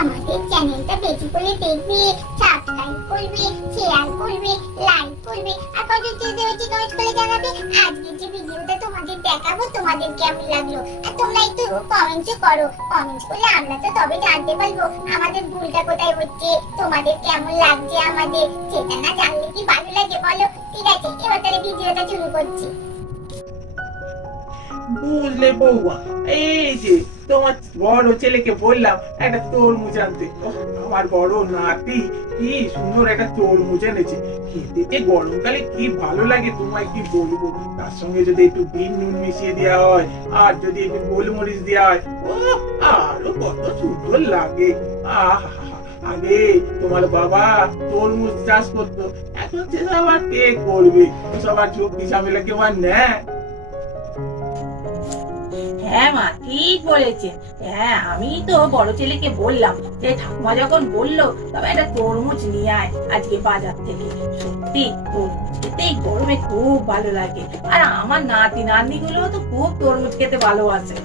আমাদের চ্যানেলটা বেশি করে দেখবে সাবস্ক্রাইব করবে শেয়ার করবে লাইক করবে, আর কত যদি হচ্ছে কমেন্ট করে জানাবে আজকে যে ভিডিওটা তোমাদের দেখাবো, তোমাদের কেমন লাগল? আর তোমরা একটু কমেন্টও করো। কমেন্ট করলে আমরা তো তবে জানতে পারব আমাদের ভুলটা কোথায় হচ্ছে, তোমাদের কেমন লাগছে আমাদের, সেটা না জানলে কি ভালো লাগে বলো? ঠিক আছে, এবার তাহলে ভিডিওটা শুরু করছি। বুঝলে বৌমা, এই যে তোমার বড় ছেলেকে বললাম, একটা তরমুজ আনতে। আমার বড় নাতি, কি সুন্দর একটা তরমুজ এনেছে। খেতে যে গরমকালে কি ভালো লাগে, তোমায় কি বলব? তার সঙ্গে যদি একটু বিন নুন মিশিয়ে দেওয়া হয়, আর যদি একটু গোলমরিচ দেওয়া হয় ও আরও কত সুন্দর লাগে। আহ আগে তোমার বাবা তরমুজ চাষ করতো, এখন সে আবার কে করবে? সবার চোখ ঝামেলা কেউ আর নেয়। হ্যাঁ মা, ঠিক বলেছেন। হ্যাঁ আমি তো বড় ছেলেকে বললাম যে ঠাকুমা যখন বলল, তবে একটা তরমুজ নিয়ে আয় আজকে বাজার থেকে। সত্যি খেতে গরমে খুব ভালো লাগে। আর আমার নাতি নাতনি গুলো তো খুব তরমুজ খেতে ভালোবাসে।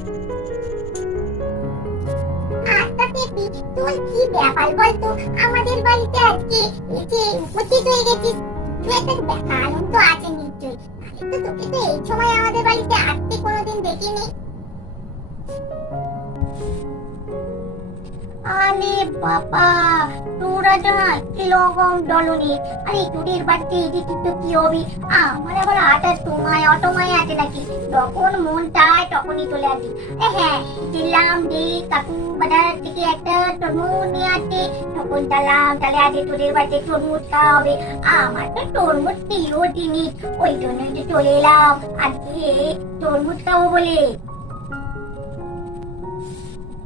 আচ্ছা আমাদের বাড়িতে আসতে কোনোদিন দেখিনি। বাবা, তোরা যা কীরকম দলনি আরে, তোদের বাড়িতে এদিকে তো কি হবি? আমার আবার আটার তোমায়, অটোমায় আছে নাকি? যখন মন চায় তখনই চলে আসি হ্যাঁ দিলাম দে কাকু বাজার থেকে একটা তরমুজ নিয়ে আসে তখন চালাম তাহলে আজকে তোদের বাড়িতে তরমুজ খাওয়া হবে আমার তো তরমুজ প্রিয় জিনিস ওই জন্যই তো চলে এলাম। আজকে তরমুজ খাব বলে।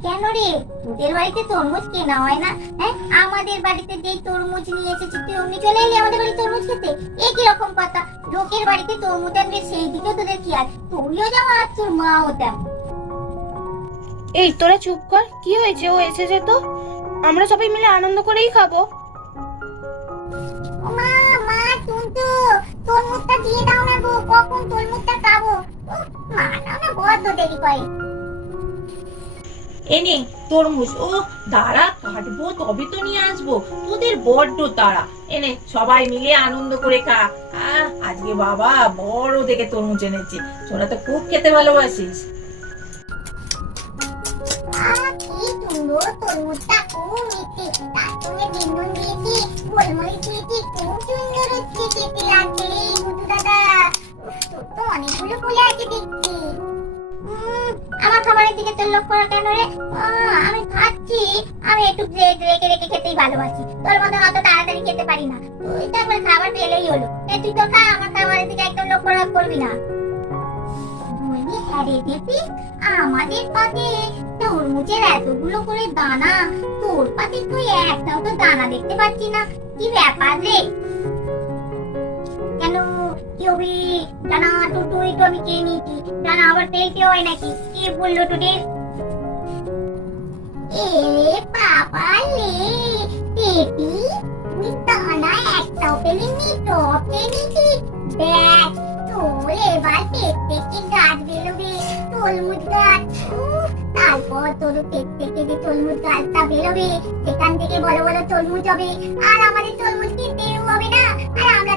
কেন রে? তোদের বাড়িতে তরমুজ কেনা হয় না? হ্যাঁ? আমাদের বাড়িতে যেই তরমুজ নিয়ে এসেছিস তুই অমনি চলে এলি আমাদের বাড়িতে তরমুজ খেতে? এ কি রকম কথা? লোকের বাড়িতে তরমুজ আনবে সেই দিকে তোদের আর? তুইও যেমন আর তোর মাও তেমন এই তোরা চুপ কর। কি হয়েছে? ও এসেছে তো? আমরা সবাই মিলে আনন্দ করেই খাব। মা মা টুনটু তরমুজটা দিয়ে দাও না গো। কখন তরমুজটা খাব? মা না না বড্ড দেরি করে। এনে তরমুজ, ও দাঁড়া, কাটবো, তবে তো নিয়ে আসব। তোদের বড্ড তারা এনে সবাই মিলে আনন্দ করে খা। আজকে বাবা বড় দেখে তরমুজ এনেছে। তোরা তো খুব খেতে ভালোবাসিস। অনেকগুলো ফুলে আছে দেখছি আমার খাবারের দিকে তোর লক্ষ্য কেন রে। আমি খাচ্ছি। আমি একটু ব্রেক রেখে রেখে খেতেই ভালোবাসি। তোর মতন অত তাড়াতাড়ি খেতে পারি না। তুই তো একবার খাবার পেলেই হলো। তুই তো খা, আমার খাবারের দিকে একদম লক্ষ্য করবি না। বলি হ্যাঁ রে আমাদের পাতে তরমুজের এতগুলো করে দানা। তোর পাতে তুই একটাও তো দানা দেখতে পাচ্ছি না। কি ব্যাপার রে? দানা তো আমি দানা আবার হয় নাকি? কি বলল এ বাবা লে তোর এবার গাছ বেরোবে? তরমুজ গাছ তারপর তোর পেট থেকে যে তরমুজ গাছটা বেরোবে, সেখান থেকে বড় বড় তরমুজ হবে। আর আমাদের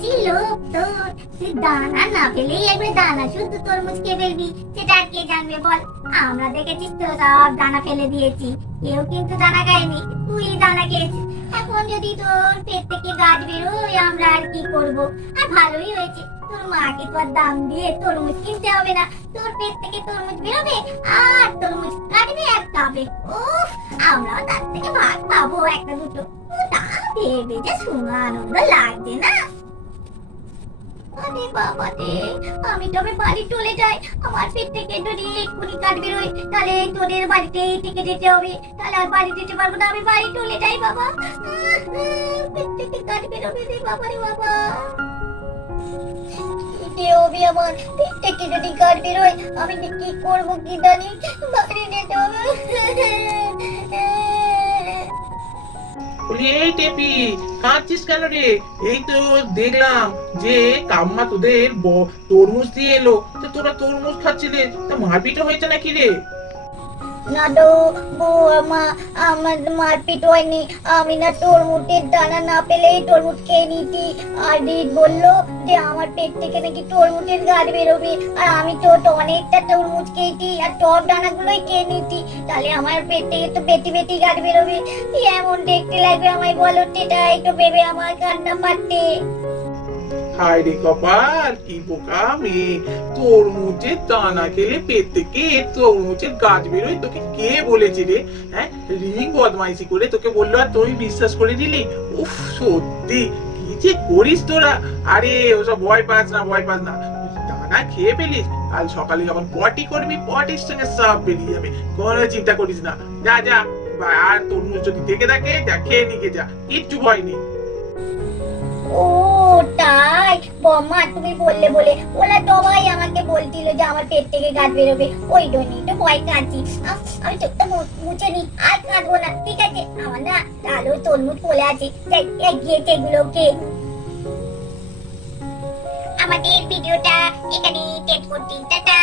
কি লোক তোর। তুই দানা না পেলেই একবার দানা শুধু তরমুজ খেয়ে ফেলবি। সেটা আর কে জানবে বল? আমরা দেখেছিস তো সব দানা ফেলে দিয়েছি। কেউ কিন্তু দানা খায়নি, তুই দানা খেয়েছিস। এখন যদি তোর পেট থেকে গাছ বেরোয়, আমরা আর কি করব? আর ভালোই হয়েছে। তোর মাকে তো দাম দিয়ে তরমুজ কিনতে হবে না। তোর পেট থেকে তরমুজ বেরোবে, আর তরমুজ কাটবে আর খাবে উফ, আমরাও তার থেকে ভাগ পাবো একটা দুটো। তা ভেবে যে শুনে আনন্দ লাগছে না। আরে বাবা রে, আমি তবে বাড়ি চলে যাই। আমার পেট থেকে যদি এক্ষুনি গাছ বেরোয়। তাহলে তোদের বাড়িতে থেকে যেতে হবে। তাহলে আর বাড়ি যেতে পারব না। আমি বাড়ি চলে যাই বাবা। পেট থেকে গাছ বেরোবে রে বাবা রে বাবা? হবে আমার। পেট থেকে যদি গাছ বেরোয়। আমি কি করব কি জানি। বাড়ি যেতে হবে। এই টেপি, কাঁদছিস কেন রে? এই তো দেখলাম যে কাম্মা তোদের তরমুজ দিয়ে এলো। তোরা তরমুজ খাচ্ছিলে? তা মারপিট হয়েছে নাকি রে? আমার যে, আমার পেট থেকে নাকি গাছ বেরোবে। আর আমি তো অনেকটা তরমুজ খেয়েছি, আর টক দানাগুলোই খেয়ে নিতি। তাহলে আমার পেট থেকে তো বেটি বেটি গাছ বেরোবে। এমন দেখতে লাগবে আমায় বলো সেটা একটু ভেবে আমার কান্না পাচ্ছে। হায় রে কপাল, কি বোকা মেয়ে তরমুজের দানা খেলে পেট থেকে তরমুজের গাছ বেরোয় তোকে কে বলেছে রে? হ্যাঁ রিং বদমাইশি করে তোকে বলল, আর তুই বিশ্বাস করে দিলি উফ, সত্যি, কি যে করিস তোরা? আরে, ওসব ভয় পাস না, ভয় পাস না। দানা খেয়ে ফেলিস, কাল সকালে যখন পটি করবি, পটির সঙ্গে সব বেরিয়ে যাবে। কোনো চিন্তা করিস না। যা যা আর তরমুজ যদি থেকে থাকে যা খেয়ে নিকে যা। কিচ্ছু ভয় নেই। ও বম্মা তুমি বললে বলে। আমাকে বলছিল যে আমার পেট থেকে গাছ বেরোবে। ওই ভয় আমি চোখটা মুছে নি। আর কাঁদবো না। ঠিক আছে, আমার না আলো তরমুজ পড়ে আছে। যাই এগুলোকে আমাদের ভিডিওটা এখানেই শেষ করছি। টাটা।